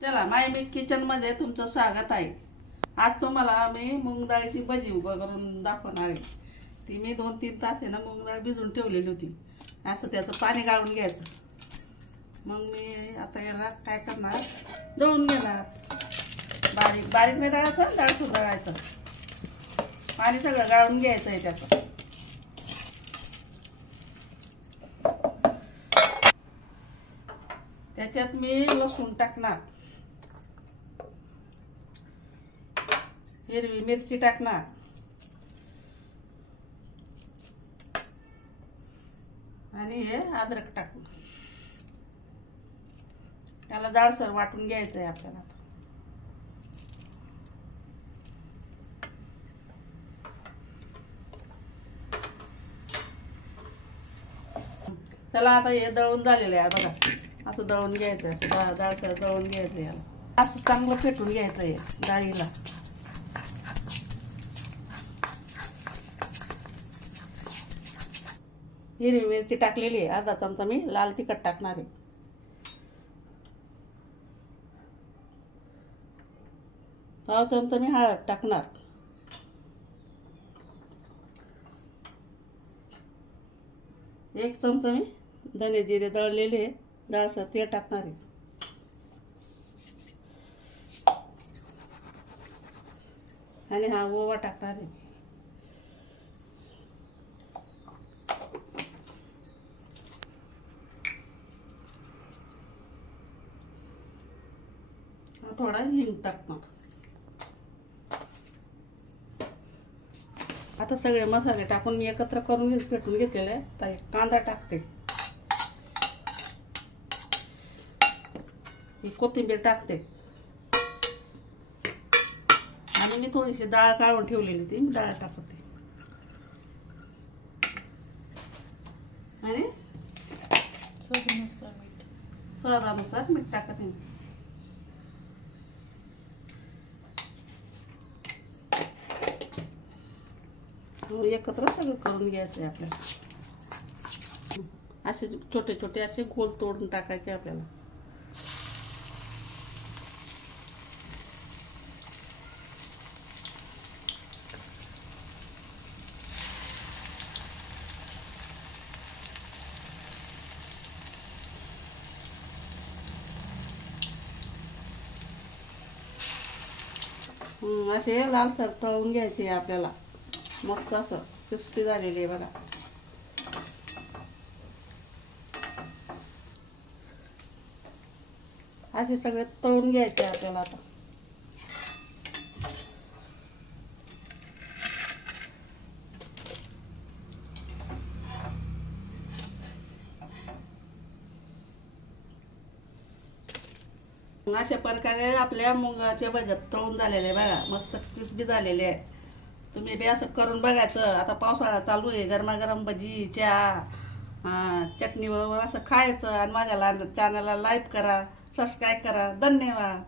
चला माय मी किचन मध्ये तुमचं स्वागत आहे। आज तुम्हाला मी मूग डाळीची भजी करून दाखवणार आहे। ती मी 2-3 तास आहे ना मूग डाळ भिजवून ठेवलेली होती। असं त्याचं पाणी गाळून घ्यायचं। मग मी आता याला काय करणार, दळून घेणार। बारीक बारीक नाही दळायचं, जाडसर दळायचं। पाणी सगळं गाळून घ्यायचं आहे त्याचं। त्याच्यात मी लसूण टाकणार, हिरवी मिरची टाकणार, आणि हे अद्रक टाकणार। याला जाडसर वाटून घ्यायचं आहे आपल्याला। चला आता हे दळून झालेलं आहे बघा। असं दळून घ्यायचं, असं जाडसर दळून घ्यायचं। याला असं चांगलं फेटून घ्यायचं आहे डाळीला। हिरवी मिरची टाकलेली आहे, अर्धा चमचा मी लाल तिखट टाकणार आहे। पाव चमचा मी हळद टाकणार। एक चमचा मी धने जिरे दळलेले जाडसर ते टाकणार आहे। आणि हा ओवा टाकणार आहे। थोडा हिंग टाकणार। आता सगळे मसाले टाकून मी एकत्र करून फेटून घेतलेले आहे। तर कांदा टाकते, ही कोथिंबीर टाकते, आणि मी थोडीशी डाळ काढून ठेवलेली ती डाळ टाकते। आणि स्वादानुसार मीठ टाकते। एकत्र सगळं करून घ्यायचं आहे आपल्याला। असे छोटे छोटे असे गोल तोडून टाकायचे आपल्याला। असे लालसर तळून घ्यायचे आपल्याला। मस्त असं क्रिस्पी झालेली आहे बघा। असे सगळे तळून घ्यायचे आपल्याला आता। अशा प्रकारे आपल्या मुगाच्या भज्या तळून झालेले बघा, मस्त क्रिस्पी झालेले आहे। तुम्ही बी असं करून बघायचं। आता पावसाळा चालू आहे, गरमागरम भजी चहा चटणी बरोबर असं खायचं। आणि माझ्या चॅनलला लाईक करा, सबस्क्राईब करा। धन्यवाद।